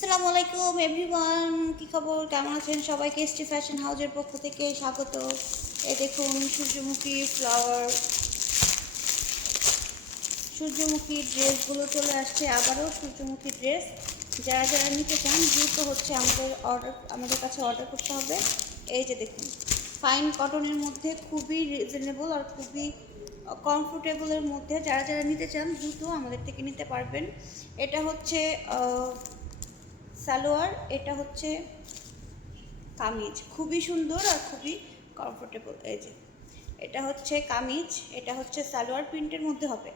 আসসালামু আলাইকুম এভরিওয়ান, কি খবর, কেমন আছেন? সবাইকে এসটি ফ্যাশন হাউসের পক্ষ থেকে স্বাগত। এই দেখুন সূর্যমুখী ফ্লাওয়ার, সূর্যমুখী ড্রেসগুলো চলে আসছে। আবারও সূর্যমুখী ড্রেস যারা যারা নিতে চান দ্রুত হচ্ছে আমাদের কাছে অর্ডার করতে হবে। এই যে দেখুন, ফাইন কটনের মধ্যে খুবই রিজনেবল আর খুবই কমফোর্টেবলের মধ্যে যারা যারা নিতে চান দ্রুত আমাদের থেকে নিতে পারবেন। এটা হচ্ছে সালোয়ার, এটা হচ্ছে কামিজ, খুবই সুন্দর আর খুবই কমফোর্টেবল। এই যে এটা হচ্ছে কামিজ, এটা হচ্ছে সালোয়ার, প্রিন্টের মধ্যে হবে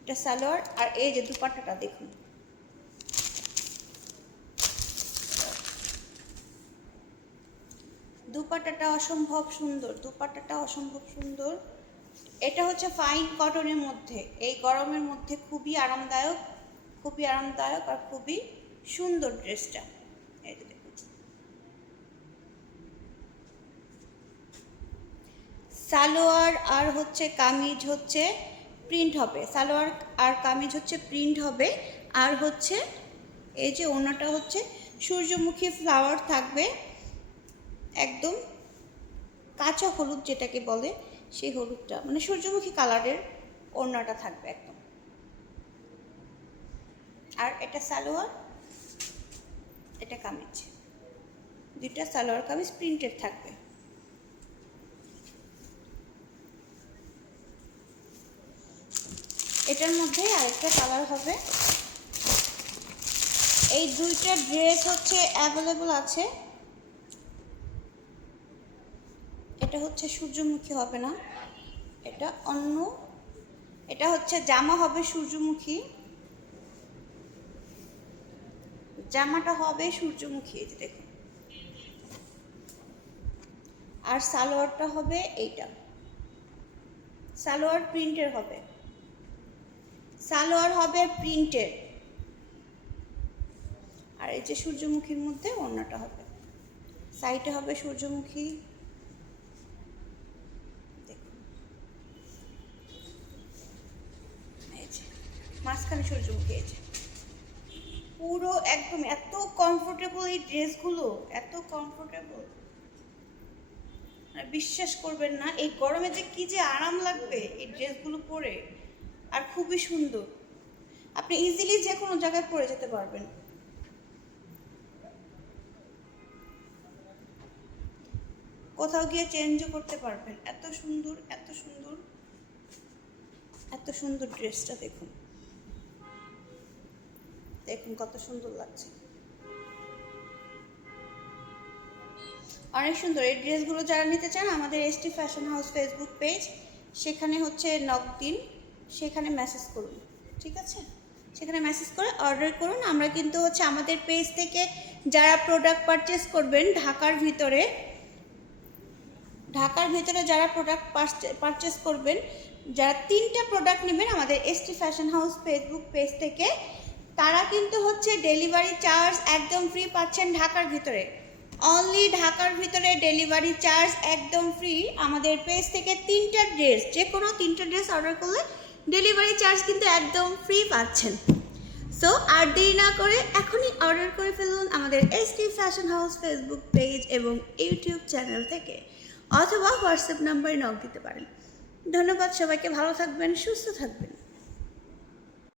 এটা সালোয়ার। আর এই যে দুপাট্টাটা দেখুন, দুপাট্টাটা অসম্ভব সুন্দর, দুপাট্টাটা অসম্ভব সুন্দর। এটা হচ্ছে ফাইন কটনের মধ্যে, এই গরমের মধ্যে খুবই আরামদায়ক, খুবই আরামদায়ক আর খুবই সুন্দর ড্রেসটা। এই যে দেখুন, সালোয়ার আর হচ্ছে কামিজ হচ্ছে প্রিন্ট হবে, সালোয়ার আর কামিজ হচ্ছে প্রিন্ট হবে। আর হচ্ছে এই যে ওড়নাটা হচ্ছে সূর্যমুখী ফ্লাওয়ার থাকবে, একদম কাঁচা হলুদ যেটাকে বলে সেই হলুদটা, মানে সূর্যমুখী কালারের ওড়নাটা থাকবে একদম। আর এটা সালোয়ার, এটা কামিজ, দুইটা সালোয়ার কামিজ প্রিন্টেড থাকবে। এটার মধ্যে আরেকটা কালার হবে। এই দুইটা ড্রেস হচ্ছে অ্যাভেলেবল আছে। এটা হচ্ছে সূর্যমুখী হবে না, এটা অন্য, এটা হচ্ছে জামা হবে সূর্যমুখী, জামাটা হবে সূর্যমুখী, এই যে দেখুন। আর সালোয়ারটা হবে এইটা, সালোয়ার প্রিন্টের হবে, সালোয়ার হবে প্রিন্টের। আর এই যে সূর্যমুখীর মধ্যে ওড়নাটা হবে, সাইডে হবে সূর্যমুখী, দেখুন এই যে মাঝখানে সূর্যমুখী। এই যে পুরো একদম এত কমফোর্টেবল এই ড্রেসগুলো, এত কমফোর্টেবল, আর বিশ্বাস করবেন না এই গরমে যে কি যে আরাম লাগবে এই ড্রেসগুলো পরে, আর খুবই সুন্দর। আপনি ইজিলি যে কোনো জায়গায় পরে যেতে পারবেন। কোথাও গিয়ে চেঞ্জও করতে পারবেন, এত সুন্দর, এত সুন্দর, এত সুন্দর ড্রেসটা দেখুন, দেখুন কত সুন্দর লাগছে, অনেক সুন্দর। এই ড্রেসগুলো যারা নিতে চান আমাদের ST fashion house Facebook page, সেখানে হচ্ছে নক দিন, সেখানে মেসেজ করুন, ঠিক আছে? সেখানে মেসেজ করে অর্ডার করুন। আমরা কিন্তু হচ্ছে আমাদের পেজ থেকে যারা প্রোডাক্ট পারচেস করবেন ঢাকার ভিতরে যারা প্রোডাক্ট পারচেস করবেন, যারা 3টা প্রোডাক্ট নেবেন আমাদের ST fashion house Facebook page থেকে, তারা কিন্তু হচ্ছে ডেলিভারি চার্জ একদম ফ্রি পাচ্ছেন ঢাকার ভিতরে। অনলি ঢাকার ভিতরে ডেলিভারি চার্জ একদম ফ্রি। আমাদের পেজ থেকে 3টা ড্রেস, যে কোনো 3টা ড্রেস অর্ডার করলে ডেলিভারি চার্জ কিন্তু একদম ফ্রি পাচ্ছেন। সো আর দেরি না করে এখনই অর্ডার করে ফেলুন আমাদের ST fashion house Facebook page এবং ইউটিউব চ্যানেল থেকে, অথবা হোয়াটসঅ্যাপ নাম্বারে নক দিতে পারেন। ধন্যবাদ সবাইকে, ভালো থাকবেন, সুস্থ থাকবেন।